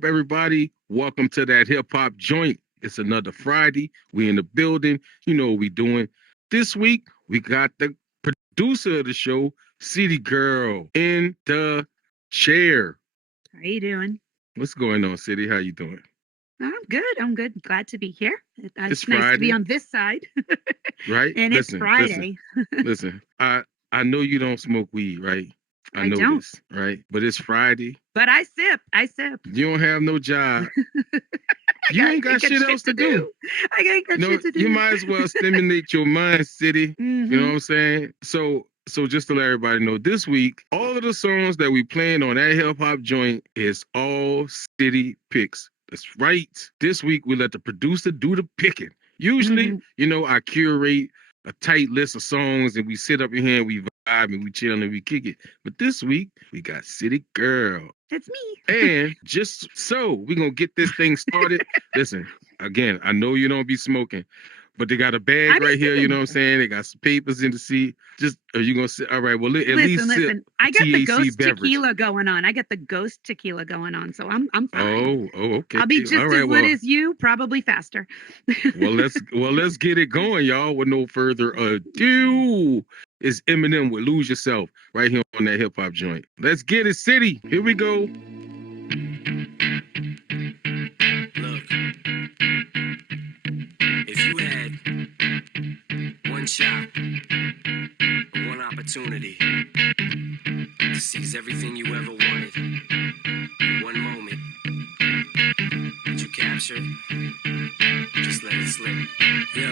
up, everybody? Welcome to that hip hop joint. It's another Friday. We in the building. You know what we doing. This week, we got the producer of the show, CityGirl, in the chair. How you doing? What's going on, City? How you doing? I'm good. I'm good. Glad to be here. It's nice to be Friday. on this side. Right? And it's Friday. Listen. I know you don't smoke weed, right? I know don't. this, right? But it's Friday. But I sip. You don't have no job. You ain't got shit else to do. I ain't got shit to do. You might as well stimulate your mind, City. You know what I'm saying? So just to let everybody know, this week, all of the songs that we playing on that hip hop joint is all City picks. That's right. This week, we let the producer do the picking. Usually, I curate a tight list of songs and we sit up in here and we vibe and we chill and we kick it. But this week, we got CityGirl. It's me. And just so we're going to get this thing started. Listen, again, I know you don't be smoking, but they got a bag right here, you know what I'm saying? They got some papers in the seat. Are you going to say, all right, well, listen. I got the ghost beverage. tequila going on. So I'm fine. Oh, okay. I'll be just as lit as you, probably faster. well, let's get it going, y'all. With no further ado, it's Eminem with Lose Yourself right here on that hip hop joint. Let's get it, City. Here we go. Look, if you had one shot, one opportunity to seize everything you ever wanted in one moment, would you capture it? Just let it slip. Yo,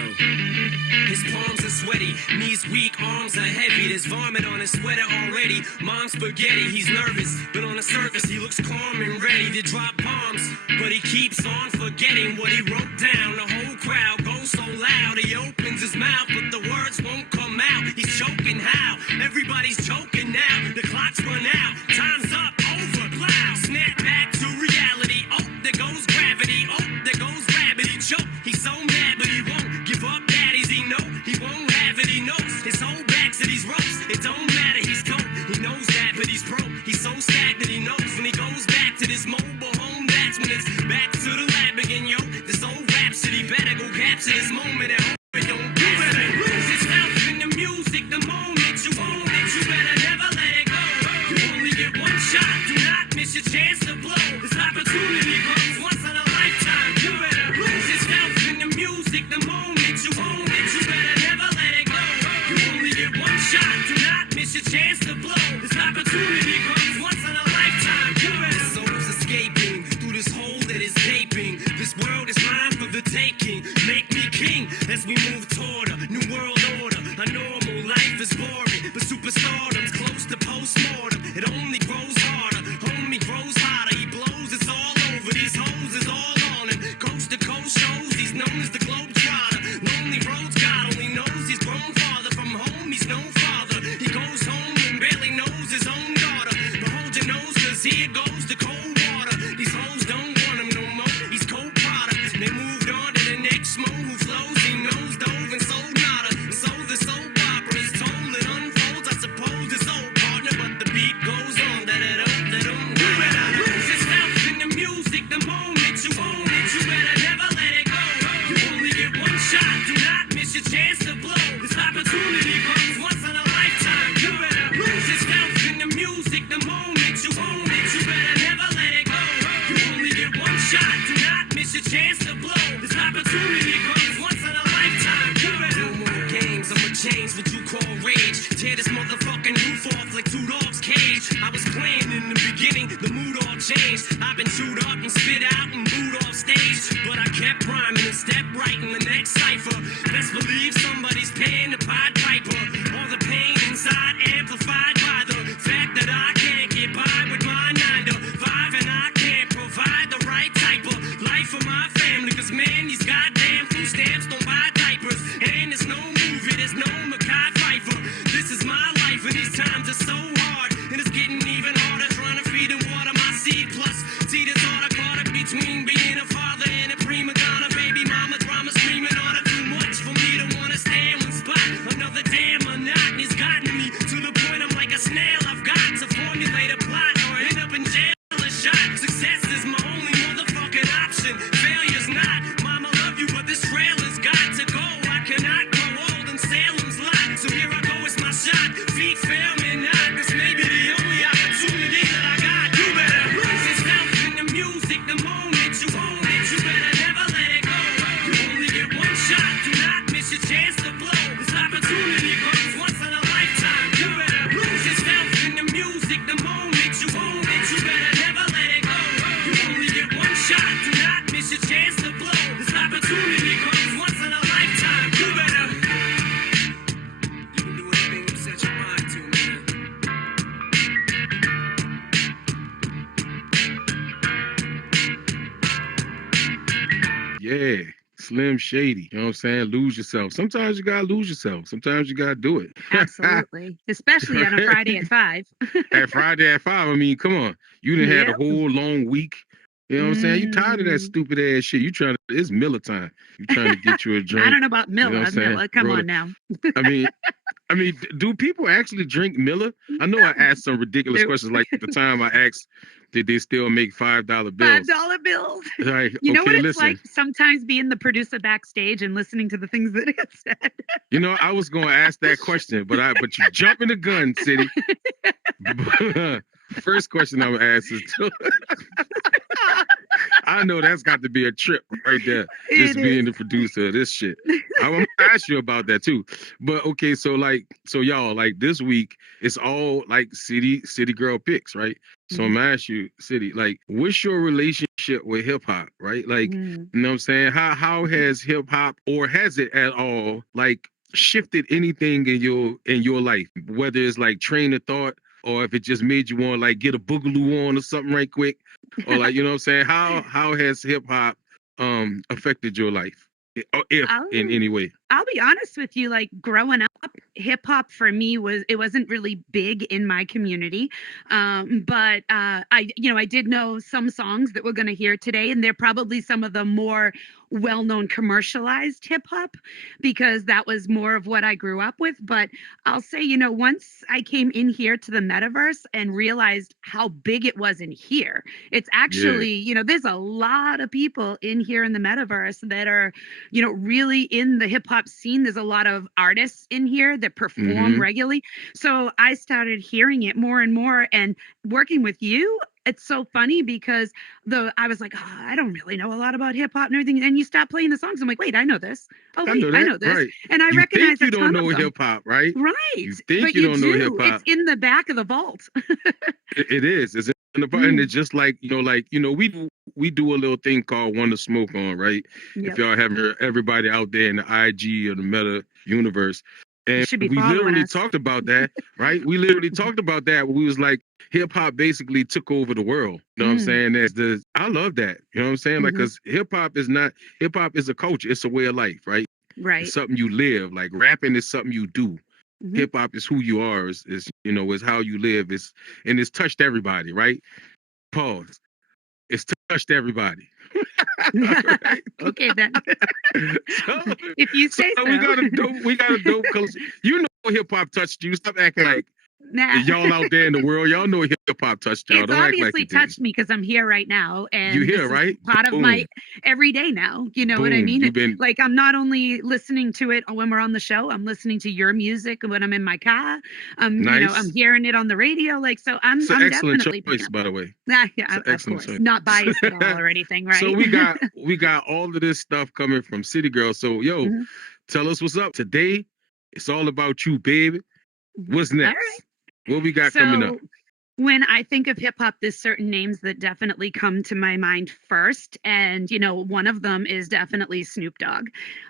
his palms are sweaty, knees weak, arms are heavy. There's vomit on his sweater already. Mom's spaghetti, he's nervous, but on the surface he looks calm and ready to drop bombs. But he keeps on forgetting what he wrote down. The whole crowd goes so loud, he opens his mouth, but the words won't come out. He's choking how? Everybody's choking now. The clock's run out, time's up, over, plow. Snap back to reality. Oh, there goes gravity. Oh, there goes rabbit. He choke. He's so mad, but he won't give up. Daddies, he know he won't have it. He knows his whole back to these ropes. It don't matter. He's dope. He knows that, but he's broke. He's so stagnant. He knows when he goes back to this mobile home. That's when it's back to the lab again, yo. This old rhapsody better go capture this moment at home. It don't do it. Lose yourself in the music. The moment you own it, you better never let it go. You only get one shot. Do not miss your chance to blow. This opportunity comes once in a lifetime. You better lose yourself in the music. The moment you own it, you better never let it go. You only get one shot. Do not miss your chance to blow. This opportunity comes once in a lifetime. You better. Soul's escaping through this hole that is gaping. This world is mine for the taking. Make me king as we move toward a new world order. A normal life is boring, but superstardom's close to postmortem. It only grows harder, homie grows hotter. He blows, it's all over. These hoes is all on him. Coast to coast shows, he's known as the globetrotter. Lonely roads, God only knows he's grown farther from home. He's no father. He goes home and barely knows his own daughter. But hold your nose, cause here goes the cold water. These hoes don't want him no more. He's cold product. They moved on to the next mo who flows. He knows dove and sold nada. And so the soap opera is told. It unfolds. I suppose it's old partner, but the beat goes on. You better lose yourself in the music. The moment you own it, you better never let it go. You only get one shot. Do not miss your chance to blow. This opportunity comes once in a lifetime. You better lose yourself in the music. The moment you own it, you better never let it go. You only get one shot. Do not miss your chance to blow. This opportunity comes once in a lifetime. You better. No more games. I'ma change what you call rage. Tear this motherfucking roof off like two dogs' cage. I was playing in the beginning, the mood all changed. I've been chewed up and spit out and booed off stage, but I kept rhyming and stepped right in the next cipher. Slim Shady. You know what I'm saying? Lose yourself. Sometimes you gotta lose yourself. Sometimes you gotta do it. Absolutely. Especially on a Friday at 5. At Friday at 5, I mean, come on. You done had a Yep. whole long week. You know what I'm saying? You tired of that Mm. stupid ass shit. You trying to, it's Miller time. You trying to get you a drink. I don't know about You know what Miller. I'm saying? Miller, come Roll on it. now. I mean, do people actually drink Miller? I know I asked some ridiculous Nope. questions like the time I asked, did they still make $5 bills? $5 bills. Like, You know what okay, it's listen. like sometimes being the producer backstage and listening to the things that get said. You know, I was gonna ask that question, but you jump in the gun, City. First question I'm gonna ask is I know that's got to be a trip right there, just It being is. the producer of this shit. I'm gonna ask you about that too. But okay, so y'all, like this week, it's all like CityGirl picks, right? So I'm Mhm. gonna ask you, City, like, what's your relationship with hip hop, right? Like, Mm. you know what I'm saying? How has hip hop, or has it at all, like, shifted anything in your life? Whether it's like train of thought, or if it just made you want to like get a boogaloo on or something right quick, or like, you know what I'm saying? How has hip hop affected your life, or if in Oh. any way? I'll be honest with you, like growing up, hip hop for me wasn't really big in my community. But I did know some songs that we're gonna hear today, and they're probably some of the more well-known commercialized hip hop because that was more of what I grew up with. But I'll say, once I came in here to the metaverse and realized how big it was in here, it's Yeah. actually, there's a lot of people in here in the metaverse that are really in the hip hop scene. There's a lot of artists in here that perform Mm-hmm. regularly. So I started hearing it more and more and working with you. It's so funny because I was like, oh, I don't really know a lot about hip hop and everything. And you stop playing the songs. I'm like, wait, I know this. Oh, I wait, know I that, know this. right? And I You recognize think a you don't ton know of them. hip hop, right? Right. You think But you you don't know hip do. hop. It's in the back of the vault. It is. It's in the and Mm, it's just like we do a little thing called One to Smoke On, right? If yep. y'all haven't heard, everybody out there in the IG or the Meta universe, You and should be we following literally us. talked about that, right? We literally talked about that. We was like, hip hop basically took over the world. You know what I'm Mm, saying? I love that. You know what I'm saying? Like, hmm. cause hip hop is a culture. It's a way of life, right? It's Right. something you live. Like rapping is something you do. Hmm. Hip hop is who you are. Is how you live. It's touched everybody, right? Pause. It's touched everybody. Right? Okay, then. So, If you so say we so. got a dope culture. You know hip hop touched you. Stop acting like Nah. y'all out there in the world. Y'all know hip hop touched y'all. It's Don't act like obviously it didn't. touched me because I'm here right now, You and here, this is right? part of my Boom. everyday now. You know what I Boom. mean? You've been Like I'm not only listening to it when we're on the show, I'm listening to your music when I'm in my car. I'm nice. hearing it on the radio. Like so, I'm It's an I'm excellent definitely picking choice, up by on the it. way. It's Yeah, an of excellent course, choice. not biased at all or anything, So right? we got all of this stuff coming from City Girl. So yo, Mhm. tell us what's up. Today, it's all about you, baby. What's All right. next? What we got coming up? So when I think of hip hop, there's certain names that definitely come to my mind first. And, one of them is definitely Snoop Dogg.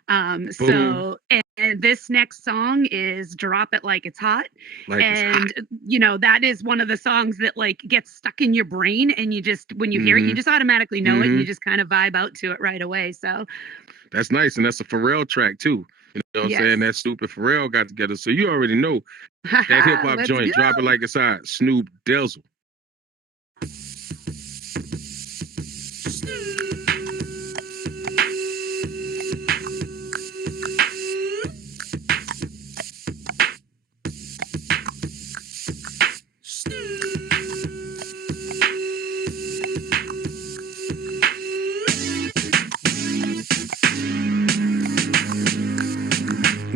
Boom. And this next song is Drop It Like It's Hot. Like it's hot. And, that is one of the songs that like gets stuck in your brain. And when you hear it, you Mm-hmm. just automatically know it and Mm-hmm. you just kind of vibe out to it right away. So, That's nice. And that's a Pharrell track too. You know what I'm yes. saying? That Snoop and Pharrell got together. So you already know that hip hop Let's joint, go. drop it like it's hot. Snoop Dizzle.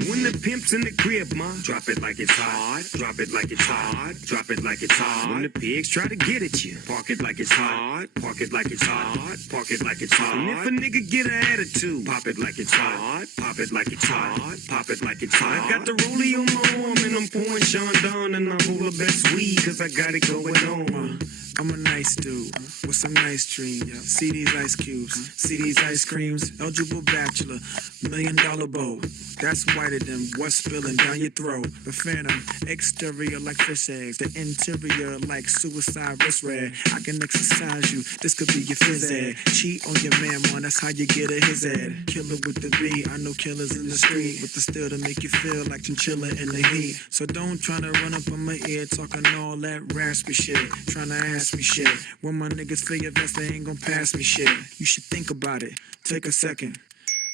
When the pimp's in the crib, ma, drop it like it's hot. Drop it like it's hot. Drop it like it's hot. When the pigs try to get at you, park it like it's hot. Park it like it's hot. Park it like it's hot. And if a nigga get an attitude, pop it like it's hot. Pop it like it's hot. Pop it like it's hot. I got the rollie on my arm and I'm pouring Sean Don and I roll the best weed cause I got it going on. I'm a nice dude with some nice dreams. See these ice cubes, see these ice creams. Eligible bachelor, $1 million bow. That's whiter than what's spilling down your throat. The phantom, exterior like fish eggs, the interior like suicide wrist red. I can exercise you, this could be your phys ed. Cheat on your man, man, that's how you get a his ed. Killer with the B, I know killers in the street, with the steel to make you feel like chinchilla in the heat. So don't try to run up on my ear talking all that raspy shit, trying to ask me shit. When my niggas feel your vest, they ain't gonna pass me shit. You should think about it, take a second.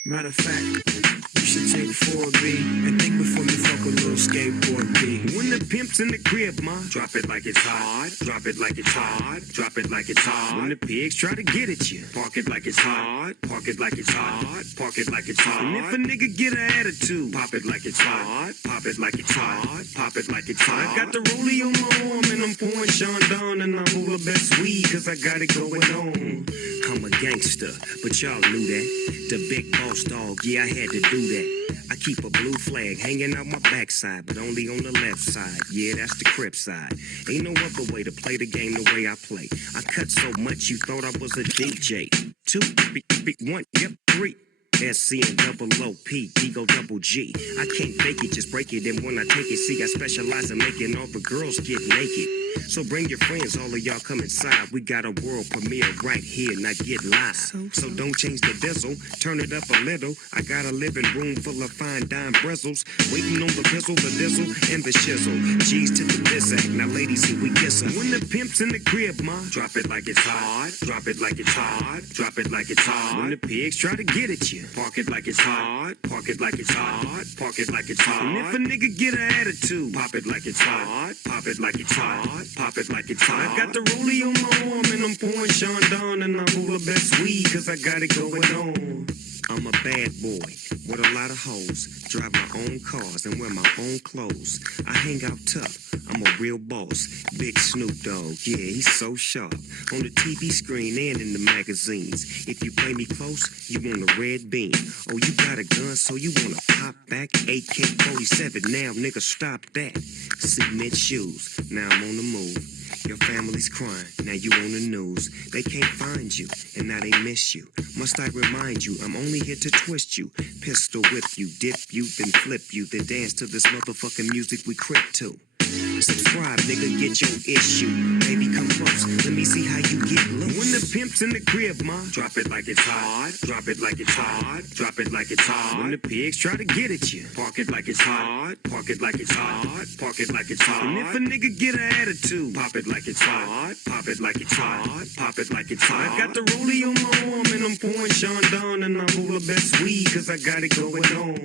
Matter of fact, you should take 4B and think before you fuck a little skateboard B. When the pimp's in the crib, ma, drop it like it's hot. Drop it like it's hot. Drop it like it's hot. When the pigs try to get at you, park it like it's hot. Park it like it's hot. Park it like it's hot. And if a nigga get an attitude, pop it like it's hot. Pop it like it's hot. Pop it like it's hot. I got the rollie on my arm and I'm pouring Sean down and I'm all the best weed cause I got it going on. I'm a gangster, but y'all knew that. The big boss dog, yeah, I had to do that. I keep a blue flag hanging out my backside, but only on the left side. Yeah, that's the Crip side. Ain't no other way to play the game the way I play. I cut so much you thought I was a DJ. 2, 1, yep, 3. SC and double OP, Ego double G. I can't fake it, just break it. And when I take it, see, I specialize in making all the girls get naked. So bring your friends, all of y'all come inside. We got a world premiere right here, now get live. So don't change the diesel, turn it up a little. I got a living room full of fine dime bristles, waiting on the pistol, the diesel, and the shizzle. G's to the biz act, now ladies, here we kiss 'em. When the pimp's in the crib, ma, drop it like it's hot. Drop it like it's hot. Drop it like it's hot. When the pigs try to get at you, park it like it's hot. Park it like it's hot. Park it like it's hot. And if a nigga get an attitude, pop it like it's hot. Pop it like it's hot. Pop it like it's hot. I got the rollie on my arm and I'm pouring Sean down and I'm all the best weed cause I got it going on. I'm a bad boy with a lot of hoes, drive my own cars and wear my own clothes. I hang out tough, I'm a real boss. Big Snoop Dogg, yeah, he's so sharp. On the TV screen and in the magazines. If you play me close, you want a red beam. Oh, you got a gun, so you wanna pop back? AK-47, now nigga, stop that. Cement shoes, now I'm on the move. Your family's crying, now you on the news. They can't find you, and now they miss you. Must I remind you, I'm only here to twist you. Pistol whip you, dip you, then flip you. Then dance to this motherfucking music we crip to. Subscribe, nigga, get your issue. Baby, come close, let me see how you get loose. When the pimp's in the crib, ma, drop it like it's hot. Drop it like it's hot. Drop it like it's hot. When the pigs try to get at you, park it like it's hot. Park it like it's hot. Park it like it's hot. And if a nigga get an attitude, pop it like it's hot. Pop it like it's hot. Pop it like it's hot. I got the rollie on my arm and I'm pouring Sean down and I'm all the best weed cause I got it going on.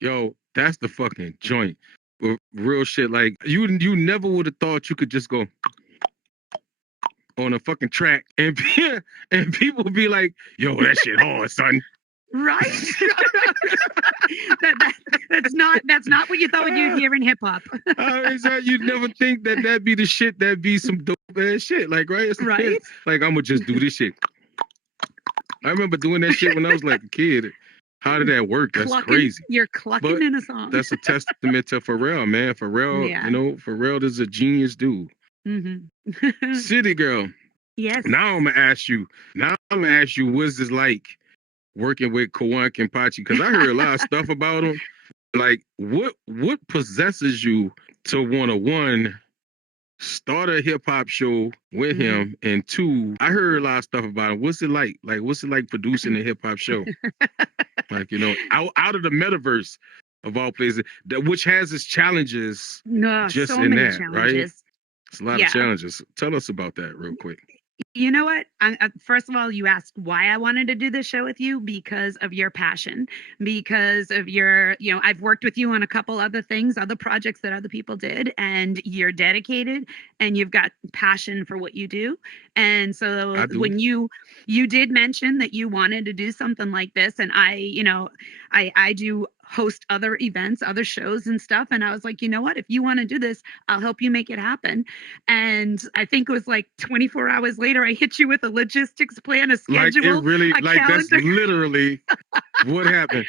Yo, that's the fucking joint. Real shit. Like you never would have thought you could just go on a fucking track and and people be like, "Yo, that shit hard, son." Right? That's not what you thought you'd hear in hip hop. You'd never think that'd be the shit. That'd be some dope ass shit. Like, right? It's Right? like, I'm gonna just do this shit. I remember doing that shit when I was like a kid. How did that work? That's crazy. You're clucking But in a song. That's a testament to Pharrell, man. Pharrell, Yeah. Pharrell is a genius dude. Mm-hmm. City Girl. Yes. Now I'm gonna ask you. What's this like working with Koan Kenpachi? Because I heard a lot of stuff about him. Like, what possesses you to want to, one, start a hip hop show with him, and two, I heard a lot of stuff about him. What's it like? Like, what's it like producing a hip hop show? Like, out of the metaverse of all places, which has its challenges. No, just so in many that, right? challenges. It's a lot of challenges. Tell us about that real quick. You know what? First of all, you asked why I wanted to do this show with you because of your passion, because of your, I've worked with you on a couple other things, other projects that other people did, and you're dedicated and you've got passion for what you do. And so when you did mention that you wanted to do something like this, and I do host other events, other shows and stuff. And I was like, you know what? If you want to do this, I'll help you make it happen. And I think it was like 24 hours later, I hit you with a logistics plan, a Like schedule, it really, a like that's calendar. literally what happened.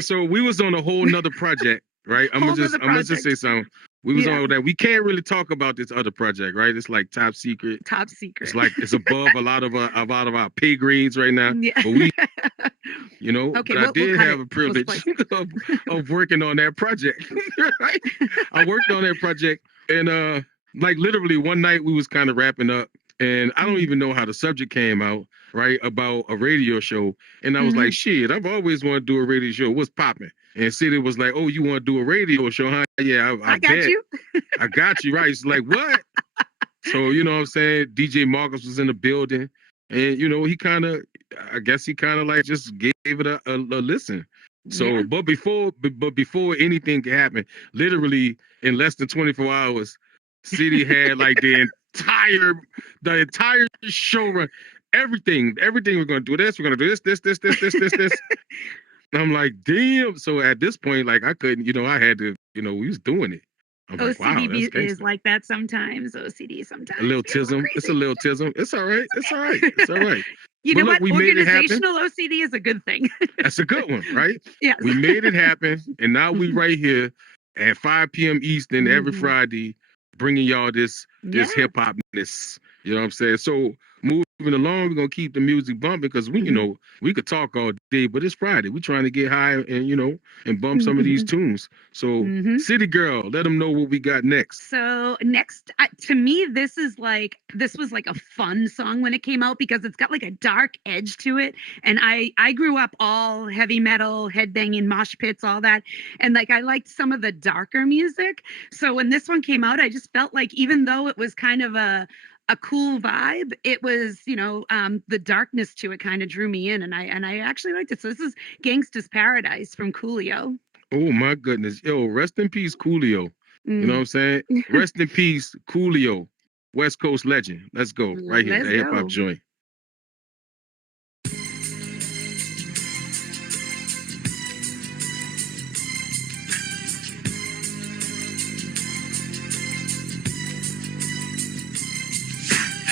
So we was on a whole nother project, right? I'm gonna just say something. We was on that. We can't really talk about this other project, right? It's like top secret. Top secret. It's like it's above a lot of our pay grades right now. Yeah. But we, you know, Okay, but I did cut have it. a privilege of working on that project. Right? I worked on that project, and like literally one night we was kind of wrapping up, and I don't even know how the subject came out, right? About a radio show, and I was like, shit, I've always wanted to do a radio show. What's popping? And City was like, oh, you want to do a radio show, huh? Yeah, I got bet. you. I got you, right? It's like, what? So, you know what I'm saying? DJ Marcus was in the building. And, you know, I guess he kind of like just gave it a listen. So, but before anything could happen, literally in less than 24 hours, City had like the entire show run. Everything. We're going to do this. We're going to do this. I'm like, damn. So at this point, like I couldn't, you know, I had to, you know, we was doing it. I'm like, wow, that's OCD is gangster. like that sometimes. OCD sometimes. A little tism. It's a little tism. It's all right. It's all right. It's all right. You But know look, what? we made it happen. Organizational OCD is a good thing. That's a good one, right? Yes. We made it happen. And now we right here at 5 p.m. Eastern every Mhm. Friday, bringing y'all this hip hopness. You know what I'm saying? So moving along, we're gonna keep the music bumping because we, you know, we could talk all day, but it's Friday. We're trying to get high and, you know, and bump some of these tunes. So City Girl, let them know what we got next. So next, to me, this was like a fun song when it came out because it's got like a dark edge to it. And I grew up all heavy metal, headbanging, mosh pits, all that. And like I liked some of the darker music. So when this one came out, I just felt like even though it was kind of a cool vibe, it was, you know, the darkness to it kind of drew me in, and I actually liked it. So this is Gangsta's Paradise from Coolio. Oh my goodness. Yo, rest in peace, Coolio. You know what I'm saying? Rest in peace, Coolio. West Coast legend. Let's go. Right here, the hip hop joint.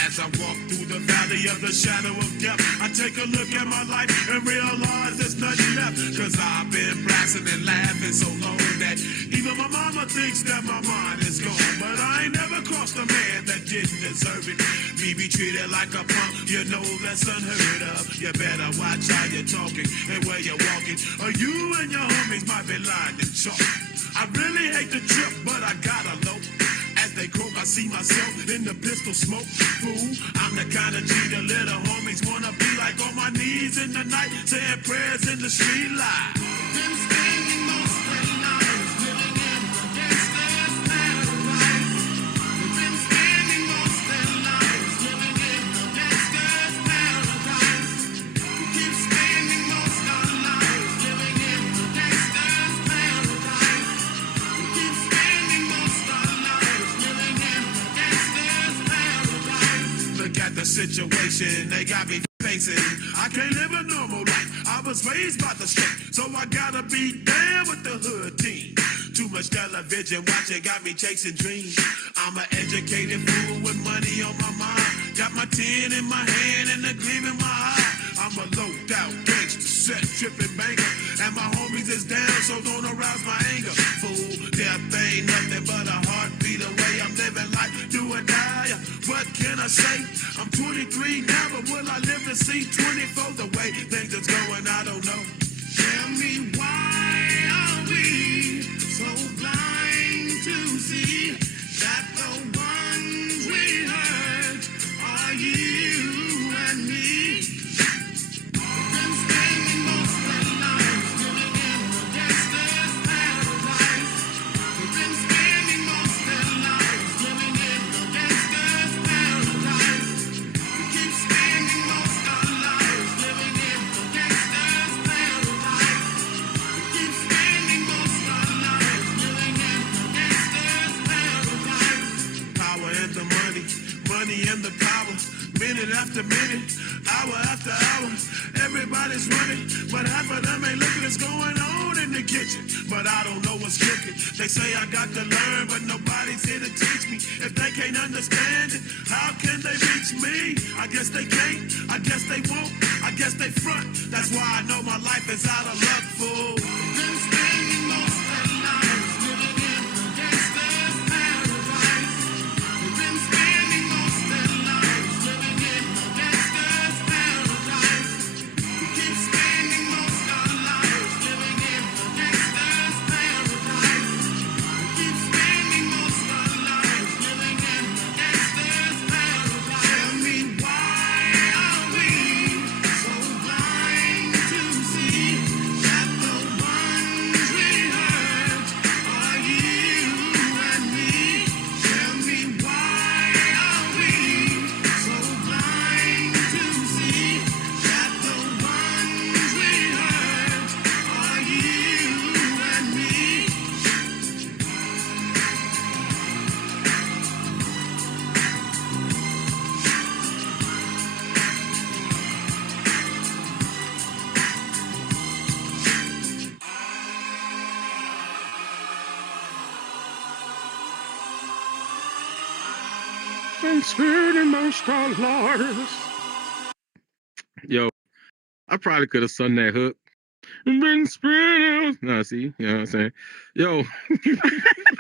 As I walk through the valley of the shadow of death, I take a look at my life and realize there's nothing left. Cause I've been blasting and laughing so long that even my mama thinks that my mind is gone. But I ain't never crossed a man that didn't deserve it. Me be treated like a punk, you know that's unheard of. You better watch how you're talking and where you're walking, or you and your homies might be lying in chalk. I really hate the trip, but I gotta low. As they croak, I see myself in the pistol smoke. Fool, I'm the kind of G the little homies wanna be like, on my knees in the night, saying prayers in the street light. Been spending most of their lives living in the gangster's paradise. Been spending most of their lives living in the gangster's paradise. Keep spending most of our lives living in the gangster's paradise. Keep spending most of our lives living in the gangster's paradise. Look at the situation they got me facing. I can't live a normal life. I was raised by the street, so I gotta be down with the hood team. Too much television watching got me chasing dreams. I'm an educated fool with money on my mind. Got my 10 in my hand and a gleam in my eye. I'm a low out gangster, set tripping banker, and my homies is down, so don't arouse my anger. Fool, death ain't nothing but a heartbeat away. I'm living life, do or die. What can I say? I'm 23 now, but will I live to see 24? The way things is going, I don't know. Tell me why are we so blind to see that the ones we hurt are you and me? Been spending most of their lives living in the gangster's paradise. Been spending most of their lives living in the gangster's paradise. We keep spending most of our lives living in the gangster's paradise. We keep spending most of our lives living in the gangster's paradise. Power and the money, money and the power. Minute after minute, hour after hour, everybody's running, but half of them ain't looking what's going on in the kitchen, but I don't know what's cooking. They say I got to learn, but nobody's here to teach me. If they can't understand it, how can they reach me? I guess they can't, I guess they won't, I guess they front. That's why I know my life is out of luck, fool. Been spending most of their lives living in a gangster's paradise. They've been spending most of their lives living in a gangster's paradise. We keep spending most of our lives living in a gangster's paradise. We keep spending most of our lives living in a gangster's paradise. Tell me why are we so blind to see that the ones we hurt are you and me? Tell me why are we so blind to see that the ones we hurt are you and me? Been spending most our lives. Yo, I probably could have sung that hook. Been spending. No, see, you know what I'm saying? Yo,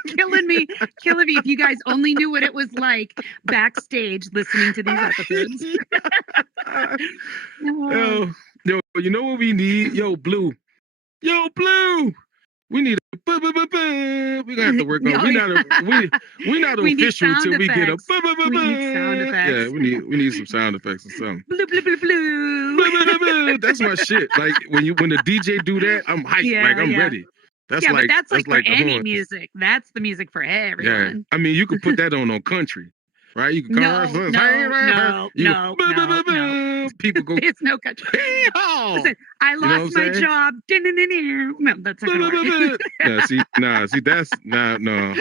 killing me. If you guys only knew what it was like backstage listening to these episodes. yo, you know what we need? Yo, Blue. We need a we gonna have to work on. Oh, We yeah. not We need official sound till we get a. effects. We need sound effects. Yeah, we need some sound effects or something. Blue, blue, blue, blue. That's my shit. Like when the DJ do that, I'm hyped. Yeah, like I'm yeah. ready. That's Yeah, like but that's like for the any horn. music. That's the music for Yeah, everyone. I mean you could put that on country, right? You can No, no. People go. It's no country. Hee-haw! Listen, I know what I'm lost my saying? job. No, that's not gonna work. See, that's no.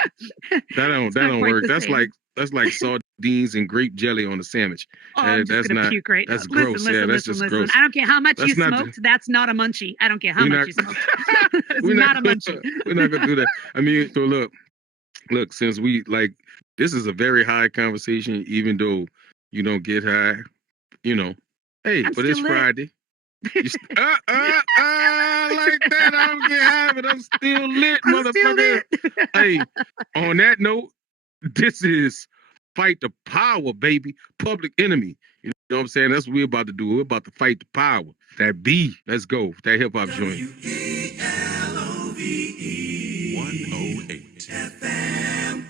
That don't not quite work. the That's same. like sardines and grape jelly on a sandwich. Oh, I'm just that's gonna not. puke right That's now. gross. Listen, Yeah, listen, that's listen, just listen. gross. I don't care how much That's you not the- smoked. That's not a munchie. I don't care how We're much not- you smoked. It's not a munchie. We're not gonna do that. I mean, so look. Since we like, this is a very high conversation, even though you don't get high. You know, hey, I'm but it's still lit. Friday. You like that. I don't get high, but I'm still lit, I'm still motherfucker. lit. Hey, on that note, this is Fight the Power, baby. Public Enemy. You know what I'm saying? That's what we're about to do. We're about to fight the power. That B. Let's go. That hip hop joint. WELOVE 108. FM.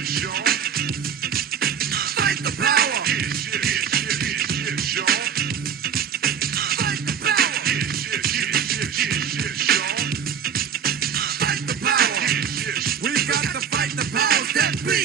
Sean. Fight the power. Sean. Fight the power. Sean. Fight the power. We got to fight the powers that be.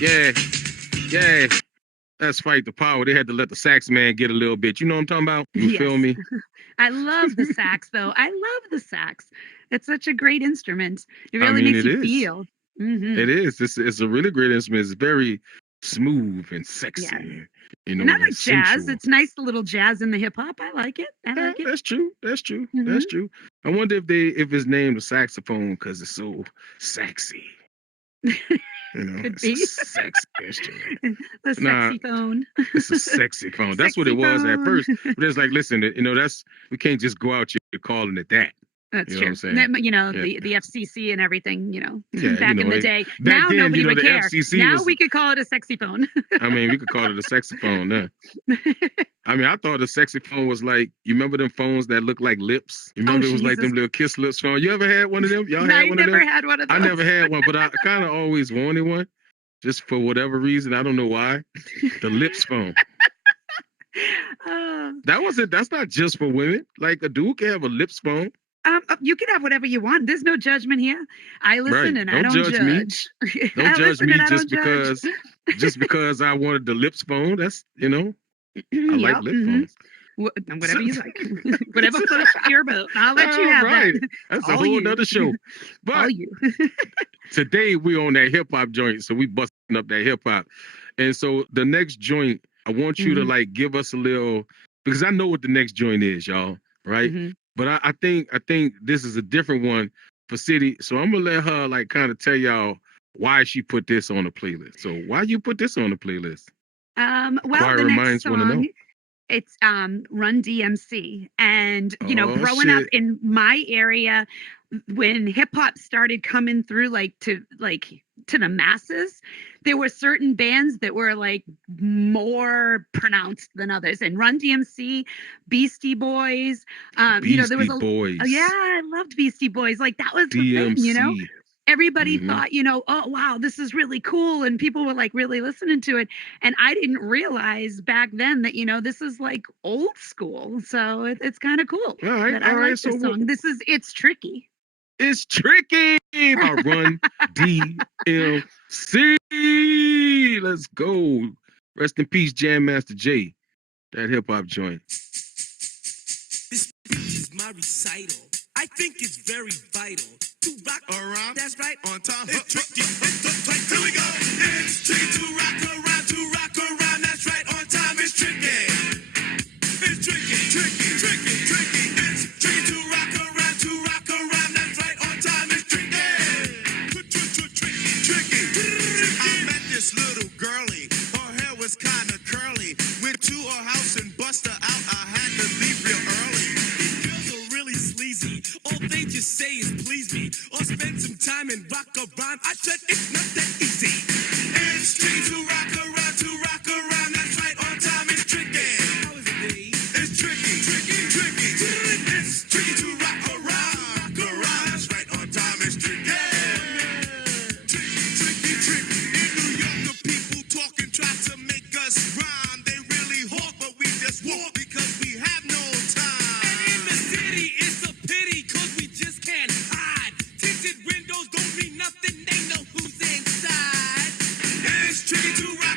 Yeah, yeah. That's fight the power. They had to let the sax man get a little bit. You know what I'm talking about? You feel Yes. me? I love the sax, though. I love the sax. It's such a great instrument. It I really mean, makes it you is. feel. Hmm. It is. It's a really great instrument. It's very smooth and sexy. Yeah. You know, And I and like jazz. sensual. It's nice, the little jazz in the hip hop. I like it. I Yeah, like it. that's true. That's true. Mhm. That's true. I wonder if it's named a saxophone because it's so sexy. You know, Could it's be. a sexy instrument. The Nah, sexy phone. it's a sexy phone. That's what it Sexy was at phone. first. But it's like, listen, you know, we can't just go out here calling it that. That's You know true. what I'm saying? You know, Yeah. the FCC and everything, you know, Yeah, you back in know, the day. back Now then, nobody you know, would the care. FCC Now was. we could call it a sexy phone. I mean, we could call it a sexy phone now. I mean, I thought a sexy phone was like, you remember them phones that look like lips? You remember it was like them Jesus. little kiss lips phone? You ever had one of them? Y'all No, had I one of never them? had one of those. I never had one, but I kind of always wanted one, just for whatever reason. I don't know why. The lips phone. Oh. That's not just for women. Like a dude can have a lips phone. You can have whatever you want. There's no judgment here. I listen Right. and I Don't don't judge me. judge. Don't I judge listen me and I just don't judge. because I wanted the lips phone. That's, you know, I like Yep, lip mhm. phones. Whatever you like. Whatever floats your boat. I'll let you All have right. that. That's a All whole you. nother show. All But you. today we on that hip hop joint, so we busting up that hip hop. And so the next joint, I want you to Mhm. like give us a little, because I know what the next joint is, y'all, right? Mhm. But I think this is a different one for City. So I'm gonna let her like kind of tell y'all why she put this on the playlist. So why you put this on the playlist? Well, the Choir next minds want to know. song, it's Run DMC. And, you know, Oh growing up shit. in my area, when hip hop started coming through to the masses, there were certain bands that were like more pronounced than others. And Run DMC, Beastie Boys, you know, there was Beastie Boys. yeah, I loved Beastie Boys. Like that was the thing, you know. DMC. Everybody Mhm. thought, you know, oh wow, this is really cool, and people were like really listening to it. And I didn't realize back then that, you know, this is like old school. So it's kind of cool All right, that I all right. like So this song. It's tricky. it's tricky by Run DMC. Let's go. Rest in peace, Jam Master Jay. That hip hop joint. This is my recital. I think it's very vital to rock around. That's right, on time. It's tricky. It's the fight. Here we go. It's tricky to rock around. To rock around. That's right, on time. It's tricky. It's tricky, tricky, tricky, tricky. It's tricky to rock around. To rock around. That's right, on time. It's tricky. Tricky, tricky. I met this little girlie. Her hair was kind of curly. Went to her house and bust her out. I had to leave real early. These girls are really sleazy. All they just say is please me or spend some time and rock a rhyme. I said it's not that easy. It's tricky to rock around, to rock around. That's right, on time. It's tricky. How is it, Dave? It's tricky, tricky, tricky. It's tricky to rock around, rock around. That's right, on time. It's tricky. Tricky, tricky, tricky. In New York, the people talking try to make us rhyme. They really hawk, but we just walk because we have no time. And in the city, it's a pity because we just can't hide. Tinted windows don't mean nothing, they know who's inside. It's tricky to rock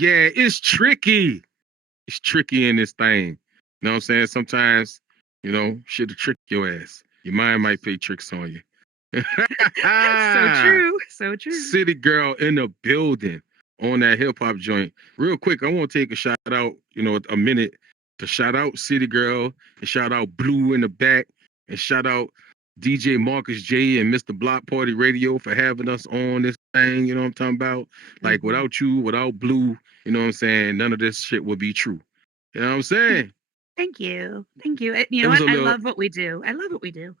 Yeah, it's tricky. It's tricky in this thing. You know what I'm saying? Sometimes, shit'll trick your ass. Your mind might play tricks on you. So true. So true. City Girl in the building on that hip hop joint. Real quick, I want to take a shout out, a minute to shout out City Girl and shout out Blue in the back and shout out DJ Marcus J and Mr. Block Party Radio for having us on this thing. You know what I'm talking about? Like without you, without Blue, you know what I'm saying? None of this shit would be true. You know what I'm saying? Thank you. Thank you. You know what? I love what we do. I love what we do.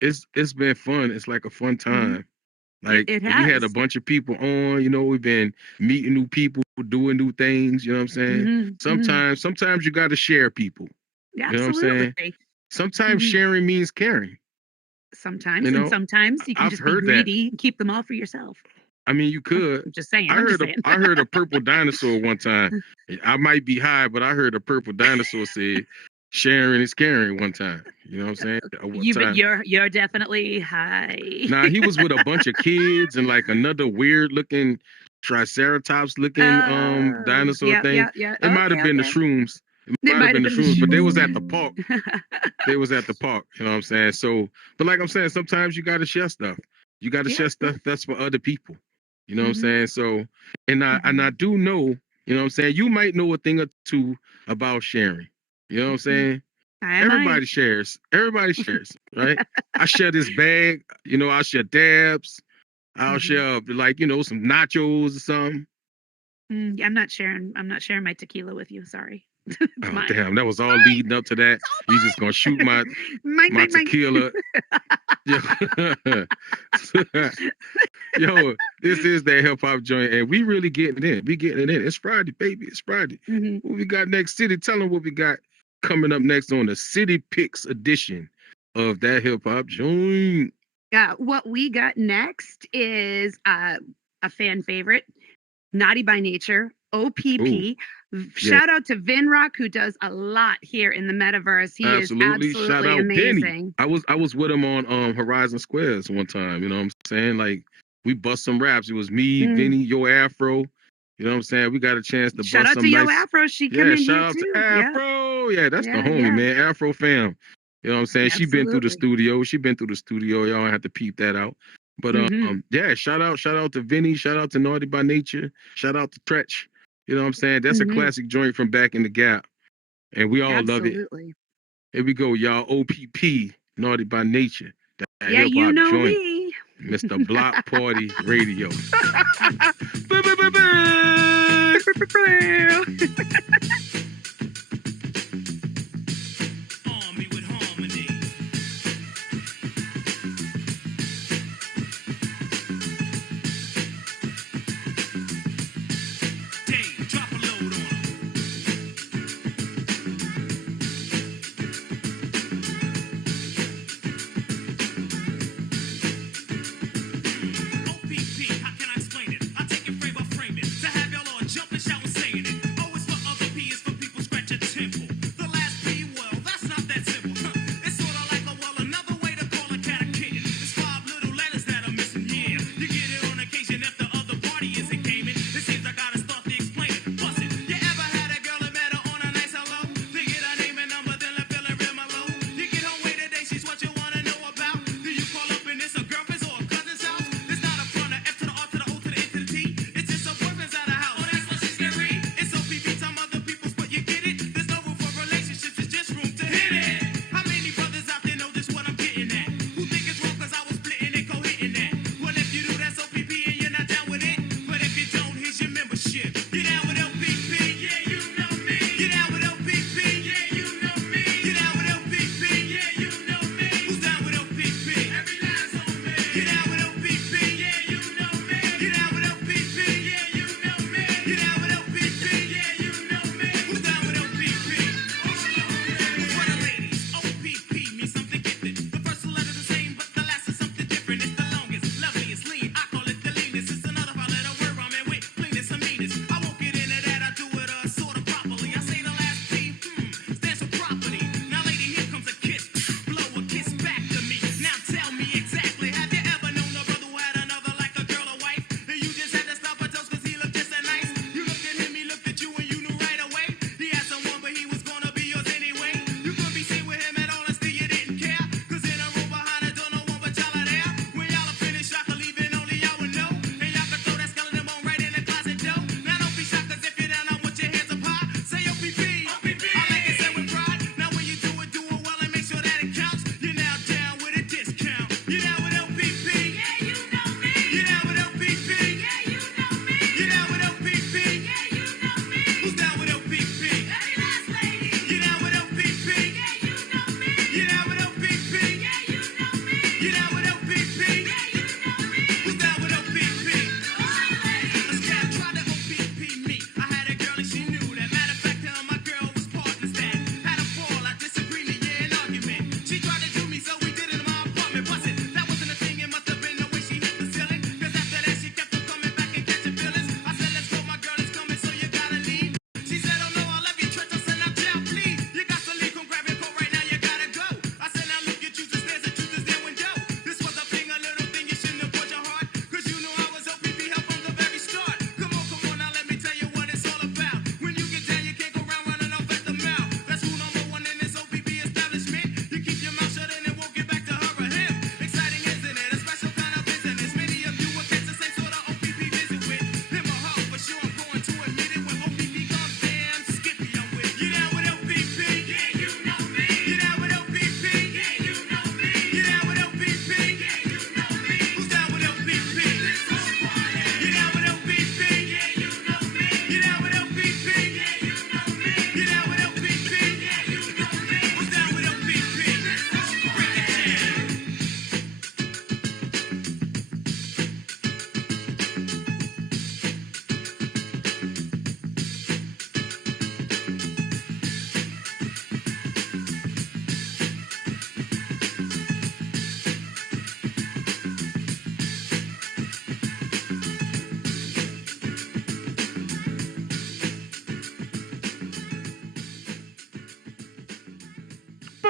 It's been fun. It's like a fun time. Like It we had a has. bunch of people on, we've been meeting new people, doing new things, you know what I'm saying? Sometimes you gotta share people. Yeah, You know what I'm saying? absolutely. Sometimes sharing means caring. Sometimes, and sometimes you can I've just be heard that. greedy and keep them all for yourself. I mean, you could. I'm just saying. I heard a purple dinosaur one time. I might be high, but I heard a purple dinosaur say, "Sharing is caring." One time, you know what I'm saying? You're definitely high. Nah, he was with a bunch of kids and like another weird looking triceratops looking dinosaur thing. Yeah. It might have been the shrooms. It might have been the shrooms, but they was at the park. They was at the park, you know what I'm saying? So, but like I'm saying, sometimes you gotta share stuff. You gotta share stuff that's for other people. You know what I'm saying? So, and I do know, you know what I'm saying, you might know a thing or two about sharing. You know what I'm saying? Everybody shares. Everybody shares, right? I share this bag, I'll share dabs. I'll share like, some nachos or something. I'm not sharing my tequila with you. Sorry. Oh, damn, that was all leading up to that. You just gonna shoot my tequila. Yo, this is that hip hop joint, and we really getting it in. We getting it in. It's Friday, baby. It's Friday. What we got next, City? Tell them what we got coming up next on the City Picks edition of that hip hop joint. Yeah, what we got next is a fan favorite, Naughty by Nature, OPP. Shout out to Vinrock, who does a lot here in the metaverse. He is absolutely shout out amazing. Benny. I was with him on Horizon Squares one time. You know what I'm saying? Like we bust some raps. It was me, Vinny, Yo Afro. You know what I'm saying? We got a chance to shout bust out some to nice... Yo Afro. She come in shout here out too. to Afro. Yeah, that's the homie, man. Afro fam. You know what I'm saying? She been through the studio. Y'all don't have to peep that out. But shout out to Vinny. Shout out to Naughty by Nature. Shout out to Tretch. You know what I'm saying? That's a classic joint from back in the Gap. And we all love it. Here we go, y'all. OPP, Naughty by Nature. That yeah, you know joint. me. Mr. Block Party Radio. Army with harmony. Dave, drop a load on 'em. OPP, how can I explain it? I take it frame by frame it. To have y'all on jumping, shouting, saying it. Oh, it's for other P, it's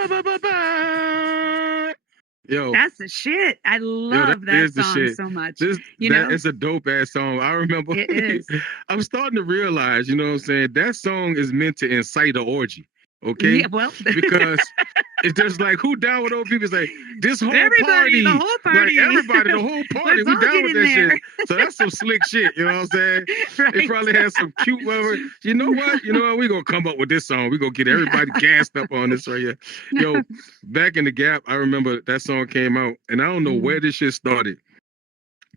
Ba-ba-ba-ba. Yo, That's the shit. I love that is the song shit. so much. This You that know, is a dope ass song. I remember. it is. I'm starting to realize, you know what I'm saying? That song is meant to incite an orgy. Okay, Yeah, well, because it's just like who down with old people? It's like this whole everybody, party, the whole party, like everybody, the whole party, let's we all down get with in that there. shit. So that's some slick shit. You know what I'm saying? Right. They probably had some cute whatever. You know what? We gonna come up with this song. We gonna get everybody gassed up on this right here. Yo, back in the Gap, I remember that song came out, and I don't know where this shit started.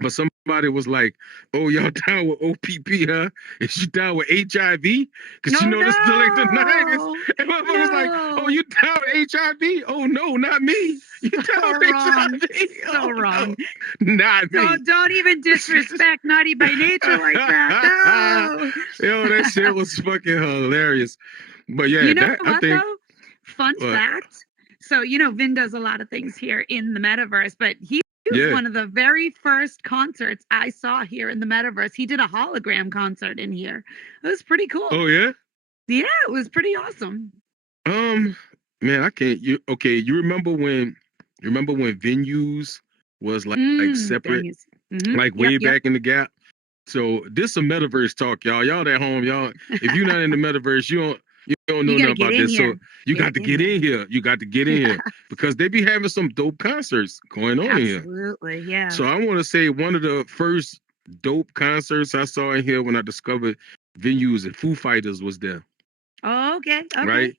But somebody was like, "Oh, y'all down with OPP, huh? Is you down with HIV? Because No, this is like the 90s." no, And my mom was like, "Oh, no. you down with HIV? Oh no, not me. You down So with wrong. HIV? So Oh, wrong. no, not me." Don't even disrespect Naughty by Nature like that. No. Yo, that shit was fucking hilarious. But yeah, You know that I what think. though? Fun What? fact. So Vin does a lot of things here in the metaverse, but he was Yeah. one of the very first concerts I saw here in the metaverse. He did a hologram concert in here. It was pretty cool. Oh yeah. Yeah, it was pretty awesome. Man, I can't. You remember when? You remember when venues was like separate, Venues. Mhm. like way back in the Gap? So this a metaverse talk, y'all. Y'all at home, y'all. If you're not in the metaverse, you don't know You gotta nothing about get in this. here. So you got to get in here. You got to get in here because they be having some dope concerts going on in here. Absolutely, yeah. So I want to say one of the first dope concerts I saw in here when I discovered venues and Foo Fighters was there, Oh, okay. right?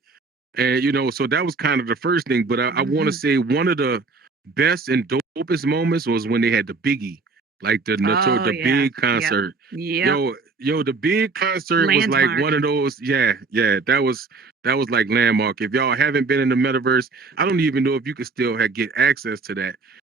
And so that was kind of the first thing. But I want to say one of the best and dopest moments was when they had the Biggie, like the big concert. Yeah. Yo, the big concert was like Landmark. one of those. Yeah, that was like landmark. If y'all haven't been in the metaverse, I don't even know if you could still get access to that,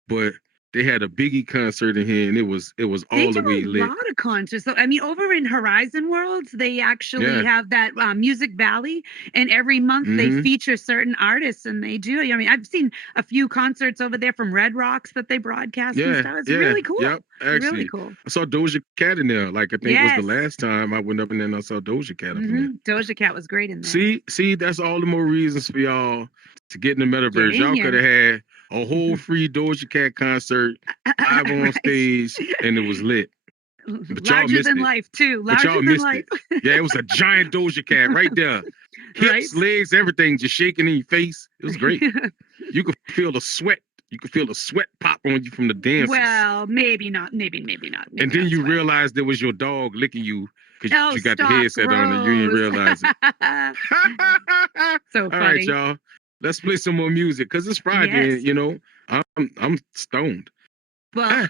but they had a Biggie concert in here, and it was They all the do way a lit. lot of concerts. So, I mean, over in Horizon Worlds, they actually have that Music Valley, and every month they feature certain artists, and they do. I mean, I've seen a few concerts over there from Red Rocks that they broadcast and stuff. It's really cool. Yep, actually, really cool. I saw Doja Cat in there. Like I think it was the last time I went up in there and I saw Doja Cat up in there. Doja Cat was great in there. See, that's all the more reasons for y'all to get in the metaverse. Get in Y'all here. could have had a whole free Doja Cat concert live on Right. stage, and it was lit. But y'all Larger missed than it. life too. But Larger y'all than missed life. it. Yeah, it was a giant Doja Cat right there. Hips, legs, everything just shaking in your face. It was great. You could feel the sweat. You could feel the sweat pop on you from the dances. Well, maybe not. Maybe not. Maybe And then not you sweat. realized it was your dog licking you because you got the stop, headset on and you didn't gross. realize it. So All funny. right, y'all. Let's play some more music because it's Friday. Yes. And, I'm stoned. Well,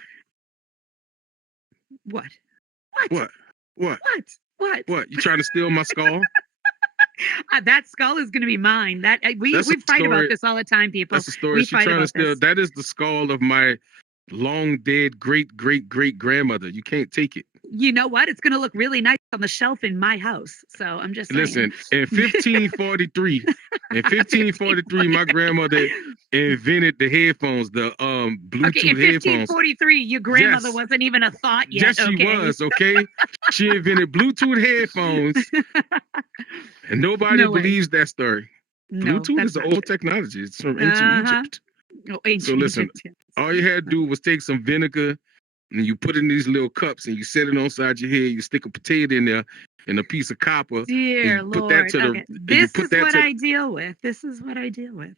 what? What? You trying to steal my skull? That skull is going to be mine. We That's a fight about story. this all the time, people. That's the story. We She's fight trying to about steal. this. That is the skull of my long dead great grandmother. You can't take it. You know what? It's going to look really nice on the shelf in my house. So I'm just saying. Listen, in 1543, my grandmother invented the headphones, the Bluetooth Okay, in headphones. 1543, your grandmother Yes. wasn't even a thought yet. Yes, she was. Okay, she invented Bluetooth headphones, and nobody No way. believes that story. No, Bluetooth that's is an not old technology. It's from ancient Egypt. Oh, ancient So listen, Egypt, yes. all you had to do was take some vinegar and you put it in these little cups and you set it on side your head. You stick a potato in there and a piece of copper. Dear and you Lord. put that to the. Okay. and you This put is that what to I deal with. This is what I deal with.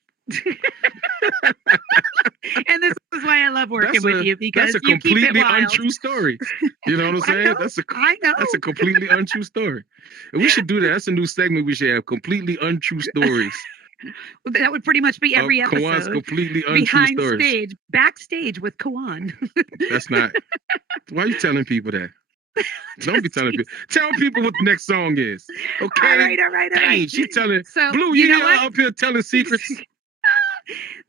And this is why I love working with you, because that's a you keep it completely wild. untrue story. You know what I'm I saying? know, I know. That's a completely untrue story. And we should do that. That's a new segment we should have. Completely untrue stories. That would pretty much be every Koan's episode. completely untrue Behind stories. stage, backstage with Koan. That's not. Why are you telling people that? Don't be telling people. Tell people what the next song is. Okay. All right. Dang, she telling. So, Blue, you know here what? up here telling secrets.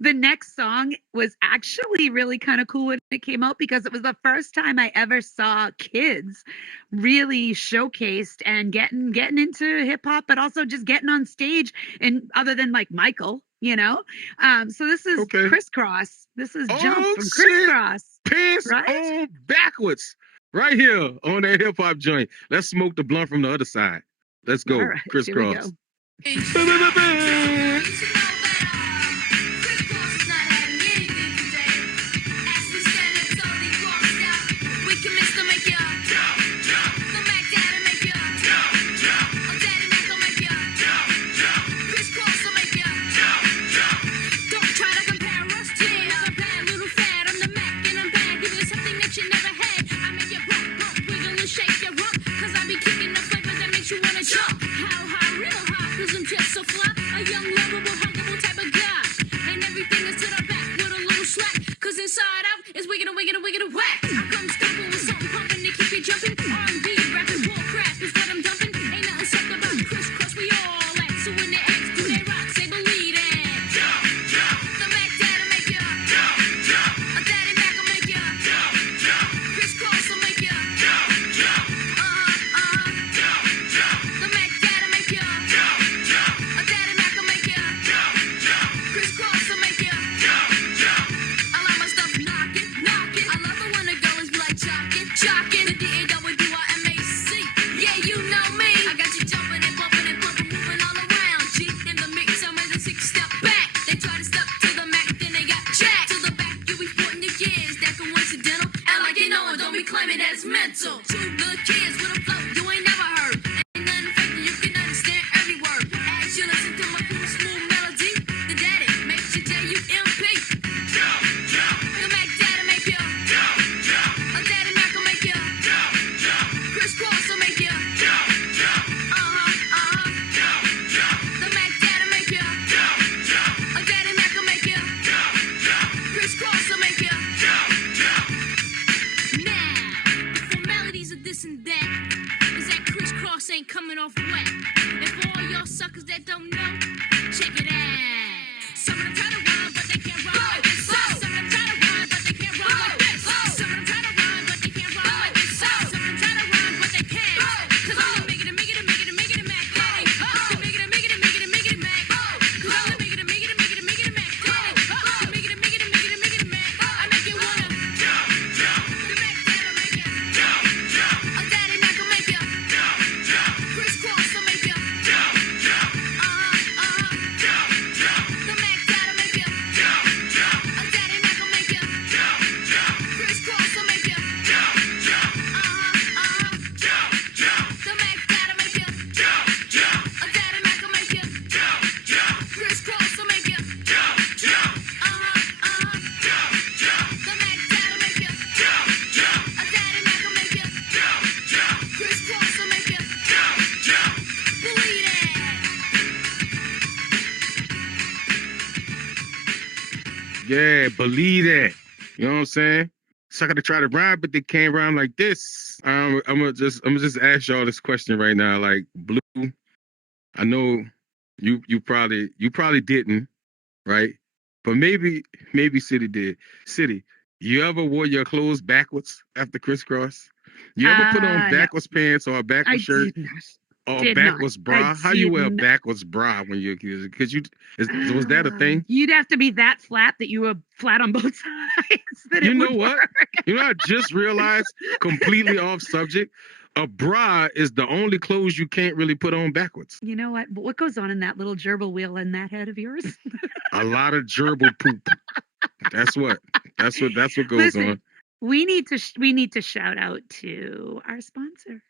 The next song was actually really kind of cool when it came out, because it was the first time I ever saw kids really showcased and getting into hip hop, but also just getting on stage, and other than like Michael, So this is Crisscross. This is Jump from shit. Crisscross. Pants on backwards. Right here on that hip hop joint. Let's smoke the blunt from the other side. Let's go. All right, Crisscross. here we go. jump. How high, real high, cause I'm just so fly. A young, lovable, huggable type of guy. And everything is to the back with a little slack. Cause inside out is wicked and wicked and wicked and whack. I come stomping with something pumping to keep you jumping. R&B, rapping, bull crap is what I'm dumping. Ain't nothing said about crisscross, we all act. So when they ask, do they rock? Say believe it. Jump, jump. The Mac Dad'll make ya. Jump, jump. A Daddy Mac will make ya. Jump, jump. Crisscross will make ya. Jump, jump. Jump, jump. The Mac Dad'll make ya. Jump, jump. A Daddy Mac will make ya. Jump, jump. Crisscross will make ya. Jump, jump. I like my stuff knock it, knock it. I love it when the girls be like jock it, jock it. The DAWIMAC. Yeah, you know me. I got you jumping and bumping and pumping, moving all around. G in the mix, I'm in the 6-step back. They try to step to the Mac, then they got jacked. To the back, you be sporting the gears. That coincidental. And like you know it, don't be claiming that it's mental. Two good kids with a flow you ain't never heard. Ain't nothing fake, you can understand every word. As you listen to my cool, smooth melody, the daddy makes you JUMP. Jump, jump. The Mac Dad'll make ya. Jump, jump. A Daddy Mac will make ya. Jump, jump. Crisscross will make ya. Jump, jump. Jump, jump. The Mac Dad'll make ya. Jump, jump. A Daddy Mac will make ya. Jump, jump. Crisscross will make ya. Jump, jump. Now, the formalities of this and that is that crisscross ain't coming off wet. And for all y'all suckers that don't know, check it out. Some of them try to rhyme, but they can't rhyme like this. Some of them try to rhyme, but they can't rhyme like this. Some of them try to rhyme, but they can't rhyme like this. Some of them try to rhyme, but they can't. Cause I'm the making it, making it, making it, making it Mac Daddy. The making it, making it, making it, making it Mac. Cause I'm the making it, making it, making it, making it Mac Daddy. The making it, making it, making it, making it Mac. I make you wanna jump, jump. The Mac Dad'll make ya. Jump, jump. A Daddy Mac will make ya. Jump, jump. Crisscross will make ya. Jump, jump. Jump, jump. The Mac Dad'll make ya. Jump, jump. A Daddy Mac will make ya. Jump, jump. Crisscross will make ya. Jump, jump. Jump, jump. The Mac Dad'll make ya. Jump, jump. A Daddy Mac will make ya. Jump, jump. Crisscross will make ya. Jump, jump. Jump, jump. The Mac Dad'll make ya. Jump, jump. A Daddy Mac will make ya. Jump, jump. Crisscross will make ya. Jump, jump. Believe it. Yeah, believe that. You know what I'm saying? Sucker to try to rhyme, but they can't rhyme like this. I'm gonna just ask y'all this question right now. Like, Blue, I know you probably didn't, right? But maybe City did. City, you ever wore your clothes backwards after crisscross? You ever put on No. backwards pants or a I backwards shirt did not. or did backwards not. bra? I How you did wear a not. backwards bra when you're a kid? Because was that a thing? You'd have to be that flat that you were flat on both sides. That You it know would what? work. You know, I just realized, completely off subject, a bra is the only clothes you can't really put on backwards. You know what? But what goes on in that little gerbil wheel in that head of yours? A lot of gerbil poop. That's what goes Listen, on. we need to shout out to our sponsor.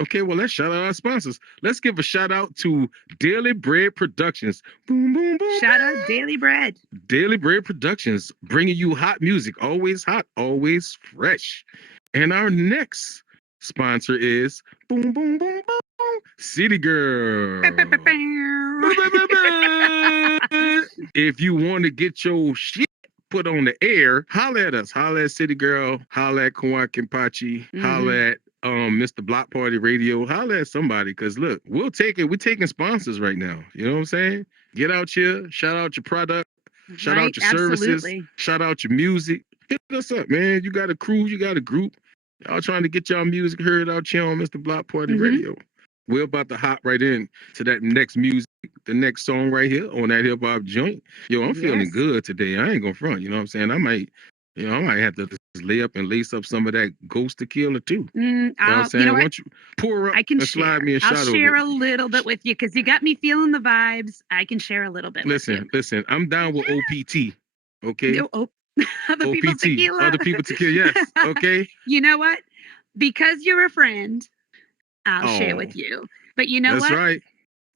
Okay, well, let's shout out our sponsors. Let's give a shout out to Daily Bread Productions. Boom, boom, boom. Shout out Daily Bread. Daily Bread Productions, bringing you hot music, always hot, always fresh. And our next sponsor is boom, boom, boom, boom, boom, CityGirl. If you want to get your shit put on the air, holla at us. Holla at CityGirl. Holla at Koan Kenpachi. Holla at Mr. Block Party Radio. Holla at somebody, because look, we'll take it. We're taking sponsors right now. You know what I'm saying? Get out here, shout out your product, shout out your services, Absolutely. shout out your music. Hit us up, man. You got a crew, you got a group. Y'all trying to get y'all music heard out here on Mr. Block Party Radio. We're about to hop right in to that next music, the next song right here on that hip hop joint. Yo, I'm feeling Yes. good today. I ain't gonna front, you know what I'm saying? I might have to just lay up and lace up some of that Ghost Tequila too. You know what I'm saying? You know Why what? don't you pour up I can and share. slide me a I'll shot of share it? a little bit with you because you got me feeling the vibes. I can share a little bit with you. Listen, I'm down with OPT, okay? Other people's OPT, tequila. other people tequila, yes, okay? You know what? Because you're a friend, I'll share Oh, with you. But you know that's what? right.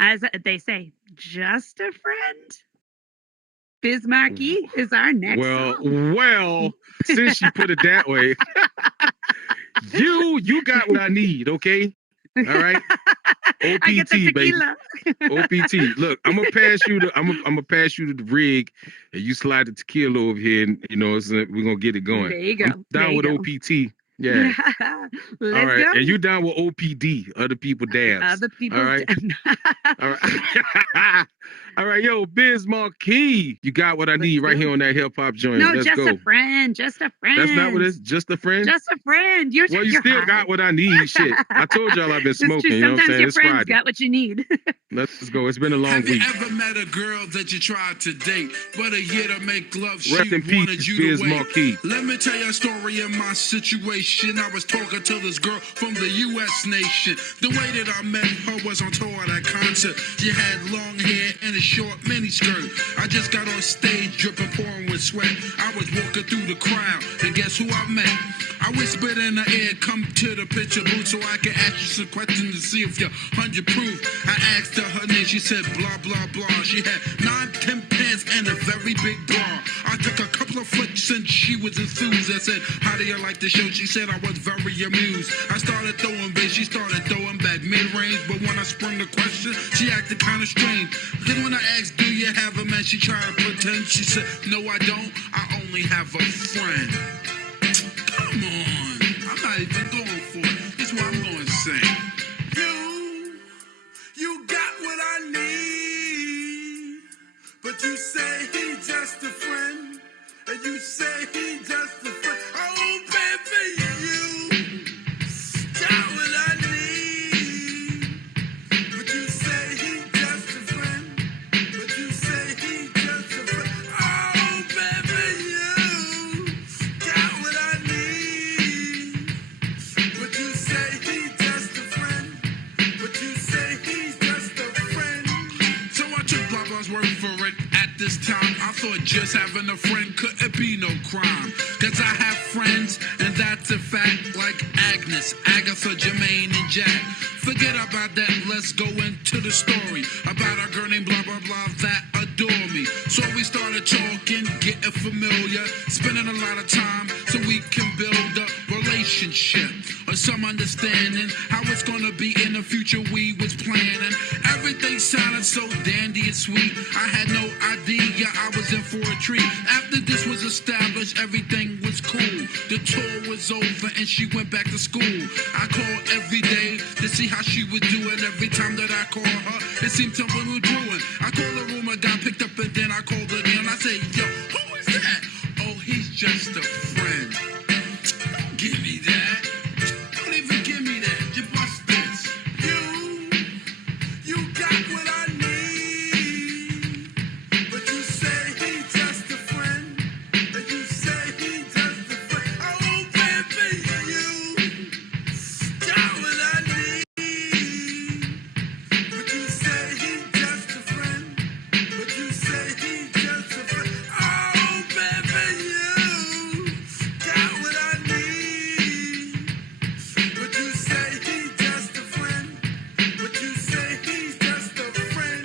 As they say, just a friend. Bismarcky is our next song. Well, since you put it that way, you got what I need, okay? All right. I get the OPT, baby. tequila. OPT. Look, I'm gonna pass you the I'm gonna pass you the rig, and you slide the tequila over here, and we're gonna get it going. There you go. I'm There down you with go. OPT. Yeah. Let's All right. go. And you down with OPD, other people dabs. Other people. All right. All right. All right, yo, Biz Marquee. You got what I need right here on that hip hop joint. No, Let's just go. a friend. Just a friend. That's not what it's just a friend. Just a friend. You're Well, you still high. got what I need. Shit. I told y'all I've been It's true. smoking. You know what I'm Sometimes saying? your It's friends Friday. got what you need. Let's go. It's been a long Have you week. ever met a girl that you tried to date, but a year to make love, she Rest in wanted peace, you Biz to wait? Marquee. Let me tell you a story of my situation. I was talking to this girl from the U.S. nation. The way that I met her was on tour at a concert. She had long hair and a short miniskirt. I just got on stage, dripping, pouring with sweat. I was walking through the crowd, and guess who I met? I whispered in her ear, come to the picture booth so I can ask you some questions to see if you're 100 proof. I asked her name, she said blah, blah, blah. She had 9, 10 pants and a very big bra. I took a couple of flicks and she was enthused. I said, how do you like the show? She said I was very amused. I started throwing bass, she started throwing back mid-range. But when I sprung the question, she acted kind of strange. Then when I asked, do you have a man? She tried to pretend. She said, no, I don't. I only have a friend. Come on. I'm not even going for it. This is what I'm going to say. You got what I need. But you say he's just a friend. And you say he's just a friend. Oh, baby, you got what I need. But you say he's just a friend. But you say he's just a friend. Oh, baby, you got what I need. But you say he's just a friend. But you say he's just a friend. So I took blah blah's word for it. At this time, I thought just having a friend couldn't be no crime. Cause I have friends, and that's a fact. Like Agnes, Agatha, Jermaine, and Jack. Forget about that, let's go into the story about a girl named blah blah blah that adore me. So we started talking, getting familiar, spending a lot of time so we can build a relationship or some understanding how it's gonna be in the future. We was planning, everything sounded so dandy and sweet. I had no idea I was in for a treat. After this was established, everything was cool. The tour was over and she went back to school. I called every day to see how she was doing. Every time that I called her, it seemed something was brewing. I called the room, I got picked up, and then I called her again. I said, yo, who is that? Oh, he's just a friend. Don't give me that. Don't even give me that. You bust this. You got what I need. But you say he's just a friend. And you say he's just a friend. Oh, baby, you got what I need. But you say he's just a friend. But you say he's just a friend. Oh, baby, you got what I need. But you say he's just a friend. But you say he's just a friend.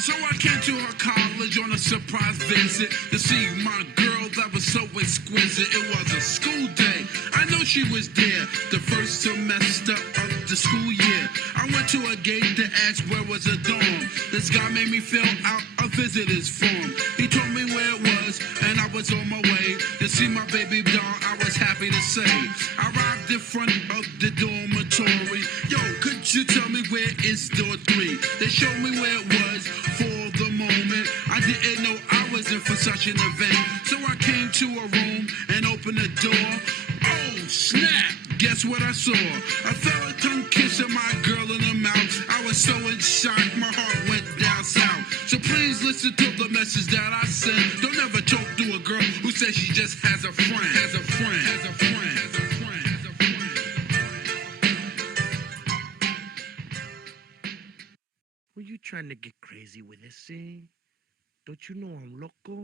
So I came to her college on a surprise visit to see my girl that was so exquisite. It was a school day. I know she was there the first semester of the school year. I went to a gate to ask where was a dorm. This guy made me fill out a visitor's form. He told me where it was, and I was on my way to see my baby doll. I was happy to say. I arrived in front of the dormitory. Yo, could you tell me where is door 3? They showed me where it was for the moment. I didn't know I was in for such an event. So I came to a room and opened the door. Oh, snap! Guess what I saw? I felt a tongue kissing my girl in the mouth. I was so in shock, my heart went down south. So please listen to the message that I sent. Don't ever talk to a girl who says she just has a friend. Has a friend. Has a friend. Has a friend. Has a friend. Were you trying to get crazy with this, eh? Don't you know I'm loco?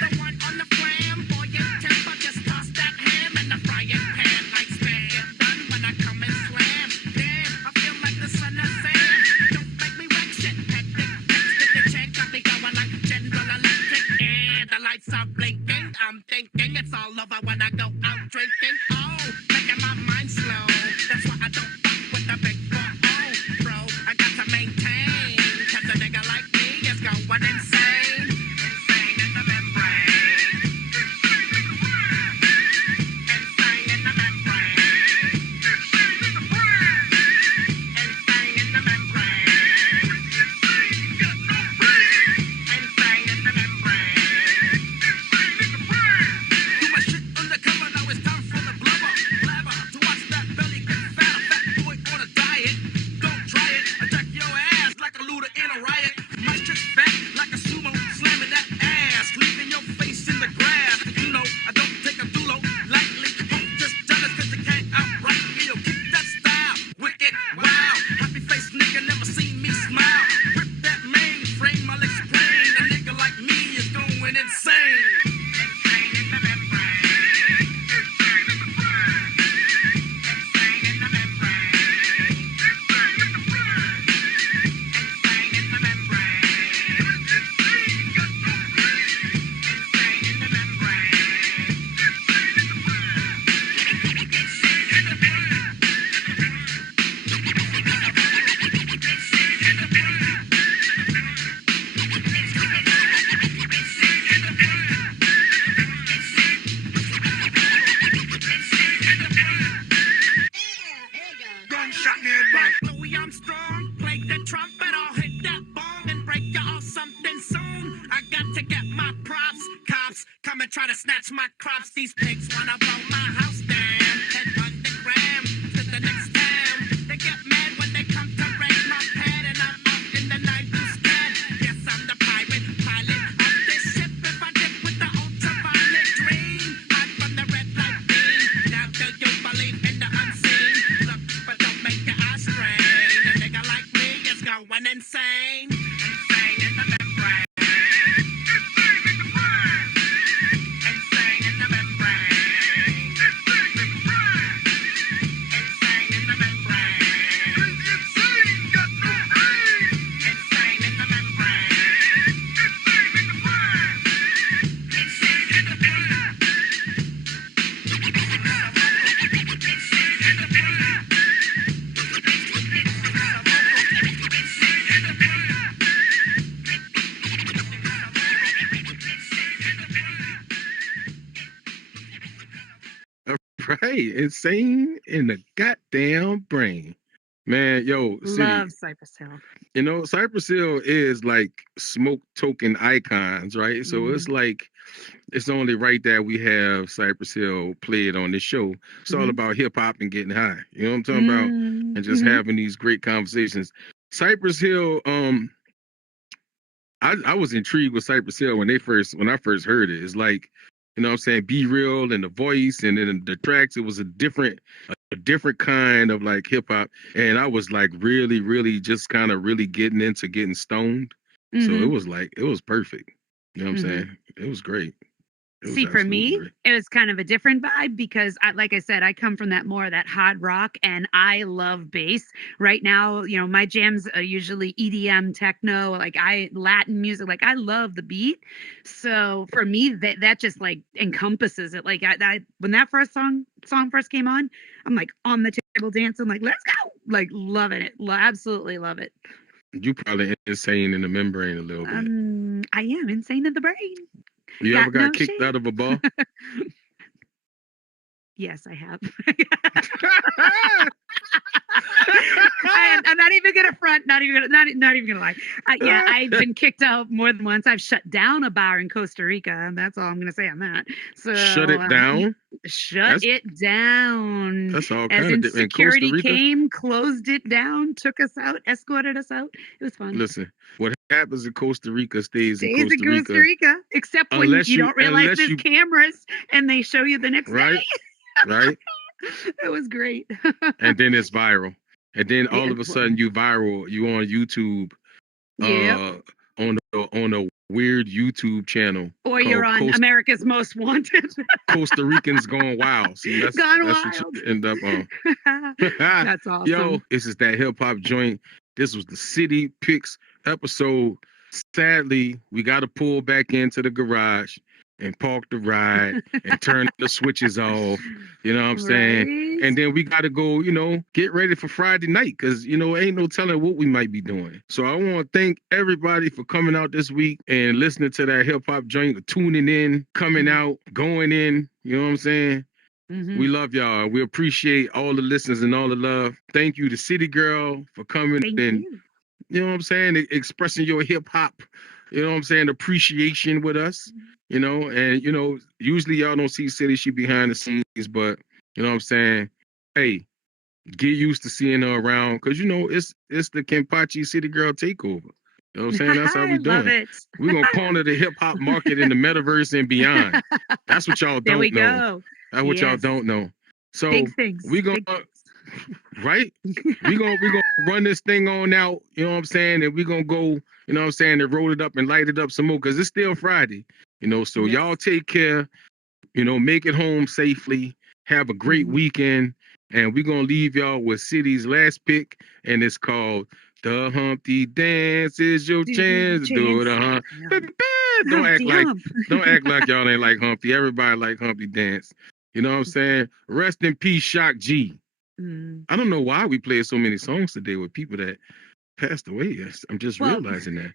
The one on the flam, boy, your temper just toss that ham in the frying Hey, insane in the goddamn brain. Man, yo, City, Love Cypress Hill. you know, Cypress Hill is like smoke token icons, right? So it's Mhm. like it's only right that we have Cypress Hill played on this show. It's all Mhm. about hip hop and getting high. You know what I'm talking about? And just Mhm. having these great conversations. Cypress Hill, I was intrigued with Cypress Hill when I first heard it. It's like, you know what I'm saying, Be Real and the voice and then the tracks, it was a different kind of like hip hop. And I was like really, really just kind of really getting into getting stoned. So Mhm. it was perfect. You know what I'm Mhm. saying? It was great. It was See, for absolutely me, great. it was kind of a different vibe because like I said, I come from that more of that hard rock and I love bass. Right now, my jams are usually EDM, techno, like Latin music, like I love the beat. So for me, that just like encompasses it. Like when that first song first came on, I'm like on the table dancing, like let's go, like loving it, absolutely love it. You probably insane in the membrane a little bit. I am insane in the brain. You ever Got got no kicked shame. out of a bar? Yes, I have. I'm not even gonna front. Not even gonna lie. Yeah, I've been kicked out more than once. I've shut down a bar in Costa Rica, and that's all I'm gonna say on that. So Shut it down. shut That's it down. that's all As kind of in, different. In Costa security Rica, came, closed it down, took us out, escorted us out. It was fun. listen, what happens in Costa Rica stays in Stays in Costa Costa Rica Rica, except when you don't realize unless there's you cameras and they show you the next right, day. right, It was great. and then it's viral, and then all Yeah, of a sudden you viral, you on YouTube, yep. uh, on a weird YouTube channel Or you're called on America's Most Wanted. Costa Ricans Gone Wild. See, Gone that's what you wild. end up on. That's Yo, awesome. this is that hip hop joint. This was the City Picks episode. Sadly, we got to pull back into the garage and park the ride and turn the switches off. You know what I'm saying? Right? And then we got to go, get ready for Friday night because, ain't no telling what we might be doing. So I want to thank everybody for coming out this week and listening to that hip hop joint, tuning in, coming out, going in. You know what I'm saying? Mm-hmm. We love y'all. We appreciate all the listeners and all the love. Thank you to City Girl for coming Thank and, you. you know what I'm saying, expressing your hip hop, you know what I'm saying, appreciation with us, and, usually y'all don't see City, she behind the scenes, but, you know what I'm saying, hey, get used to seeing her around because, it's the Kenpachi City Girl takeover. You know what I'm saying? That's how I we love doing. it. We're going to corner the hip hop market in the metaverse and beyond. That's what y'all There we don't know. go. That's what y'all Yes. don't know. So Big things. we gonna Big things. right? We gonna run this thing on out, you know what I'm saying? And we gonna go, you know what I'm saying, and roll it up and light it up some more because it's still Friday. So Yes. y'all take care, make it home safely, have a great Mhm. weekend, and we're gonna leave y'all with City's last pick, and it's called The Humpty Dance is your Do the chance to do chance. the hump. Hump. Don't act Humpty like hump. don't act like y'all ain't like Humpty. Everybody like Humpty Dance. You know what I'm saying? Rest in peace, Shock G. Mm. I don't know why we played so many songs today with people that passed away. I'm just Well, realizing that.